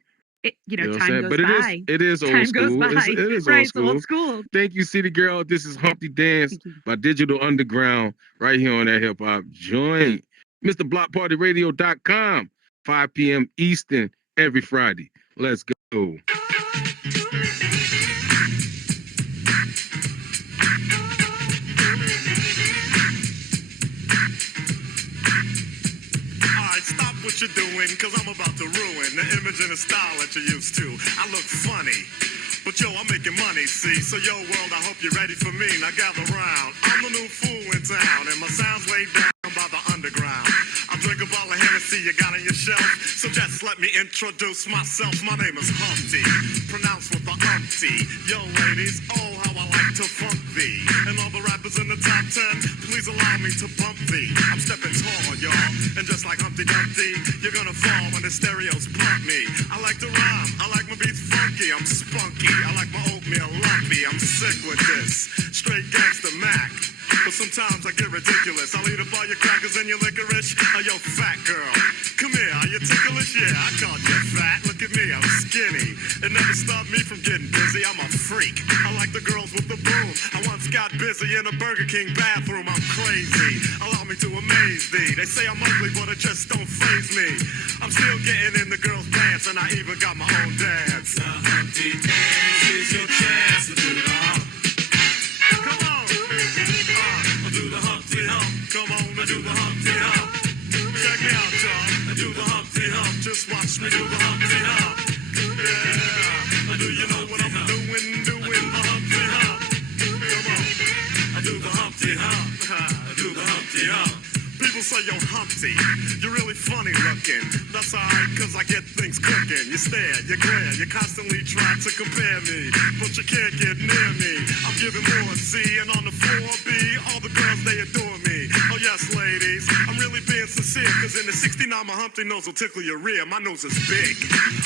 You know what I'm time saying? goes But by. it is old Time goes school. by. It is Right. old It's old school. school. Thank you, City Girl. This is Humpty Dance Thank you. by Digital Underground right here on that hip hop joint. MrBlockPartyRadio.com, 5 p.m. Eastern every Friday. Let's go. Alright, stop what you're doing, cause I'm about to ruin the image and the style that you're used to. I look funny, but yo, I'm making money, see? So yo, world, I hope you're ready for me. Now gather round. I'm the new fool in town, and my sound's laid down by the underground. I drink a bottle of Hennessy you got on your shelf, so just let me introduce myself. My name is Humpty, pronounced with the umpty. Yo, ladies, oh, how I like to funk thee. And all the rappers in the top 10, please allow me to bump thee. I'm stepping tall, y'all, and just like Humpty Dumpty, you're gonna fall when the stereos pump me. I like to rhyme, I like my beats funky, I'm spunky. I like my oatmeal lumpy, I'm sick with this. Straight gangster Mac. But sometimes I get ridiculous. I'll eat up all your crackers and your licorice. Oh, yo, fat girl, come here. Are you ticklish? Yeah, I called you fat. Look at me, I'm skinny. It never stopped me from getting busy. I'm a freak. I like the girls with the boom. I once got busy in a Burger King bathroom. I'm crazy. Allow me to amaze thee. They say I'm ugly, but it just don't faze me. I'm still getting in the girls' pants, and I even got my own dance. The Humpty Dance is your chance to do the hump. Come on. Do the Humpty Hump. Come on and do the Humpty Hump. Check me out, y'all. Do the Humpty Hump. Just watch me do the Humpty Hump. Yeah. Do you know what I'm doing? Doing the Humpty Hump. Come on. I do the Humpty Hump. I do the Humpty Hump. People say, yo, Humpty, you're really funny looking. That's alright, cause I get things cooking. You stare, you glare, you constantly try to compare me, but you can't get near me. I'm giving more C, and on the floor B, all the girls, they adore me. Oh yes, ladies, I'm really being sincere, cause in the 69, my Humpty nose will tickle your rear. My nose is big.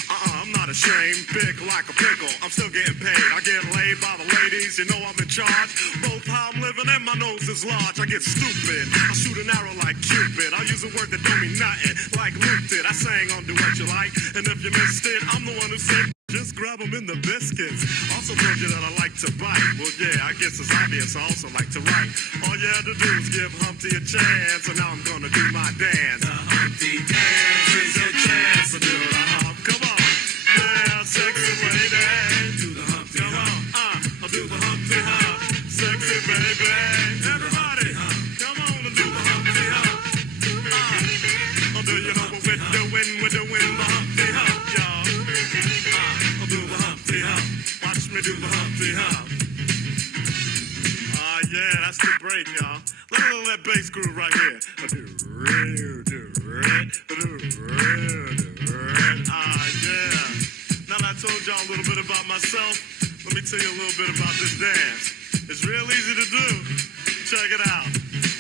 I'm not ashamed, big like a pickle. I'm still getting paid. I get laid by the ladies, you know I'm in charge. Both how I'm living and my nose is large. I get stupid. I shoot an arrow like Cupid. I use a word that don't mean nothing, like Luke did. I sang on Do What You Like, and if you missed it, I'm the one who said, just grab them in the biscuits. Also told you that I like to bite. Well, yeah, I guess it's obvious I also like to write. All you had to do was give Humpty a chance, and now I'm gonna do my dance. The Humpty Dance is your chance to do the hump. Come on, yeah, sexy lady. Do the Humpty Hump. I'll do the Humpty Hump. Sexy baby. Everybody, come on and do the Humpty Hump. Oh, do you know what we're doing? We're doing the Humpty Hump, y'all. I'll do the Humpty Hump. Watch me do the Humpty Hump. Yeah, that's the break, y'all. Let that bass groove right here. Yeah. Now that I told y'all a little bit about myself, let me tell you a little bit about this dance. It's real easy to do. Check it out.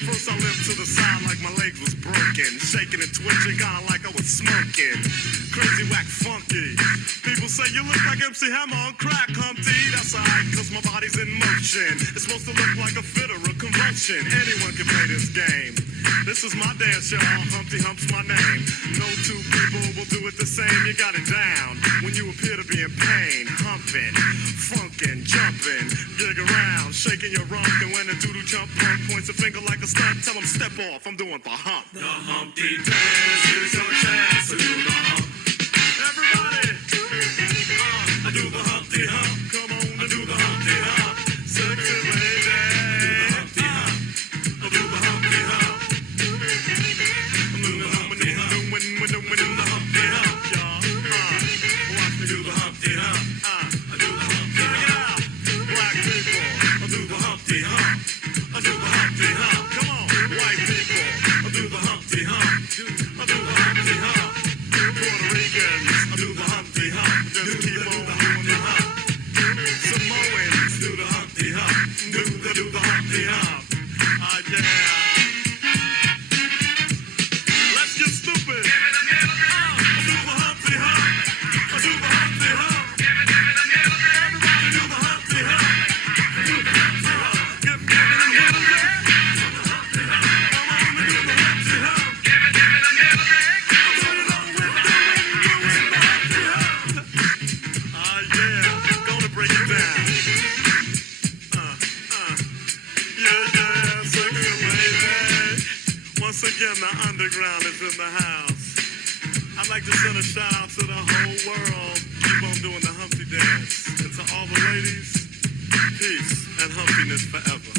First I limped to the side like my leg was broken, shaking and twitching, kinda like I was smoking. Crazy, whack, funky. People say you look like MC Hammer on crack, Humpty. That's alright, cause my body's in motion. It's supposed to look like a fit or a convulsion. Anyone can play this game. This is my dance, y'all. Humpty Hump's my name. No two people will do it the same. You got it down when you appear to be in pain. Humping, funkin', jumping, gig around, shaking your rump. And when the doodle jump punk points a finger like a stunt, tell him step off. I'm doing the hump. The Humpty Dance is your chance to do the hump. Everybody, I do the Humpty Hump. come on I and do the Humpty Hump. sexy lady. Humpty Hump. I do the Humpty Hump. I'm doing the Humpty Hump. We're doing the Humpty Hump, y'all. Watch me do the Humpty Hump. I do the Humpty Check it Hump. out. Black people, I do the Humpty Hump. I do the Humpty Hump. Come on, white people, I do the Humpty Hump. I do the Humpty Hump. Puerto Ricans, I do the Humpty Hump. Just keep on doing the hump. Samoans, Do the Humpty Hump. do the Humpty Hump. Yeah. Let's get stupid. I do the Humpty Hump. I do the Humpty Hump. Everybody do the Humpty Hump. Do the Humpty Hump. Give me the middle leg. Come on and do the Humpty Hump. Yeah, gonna break it down. Yeah, sexy lady. Once again, the underground is in the house. I'd like to send a shout out to the whole world. Keep on doing the Humpty dance. And to all the ladies, peace and humpiness forever.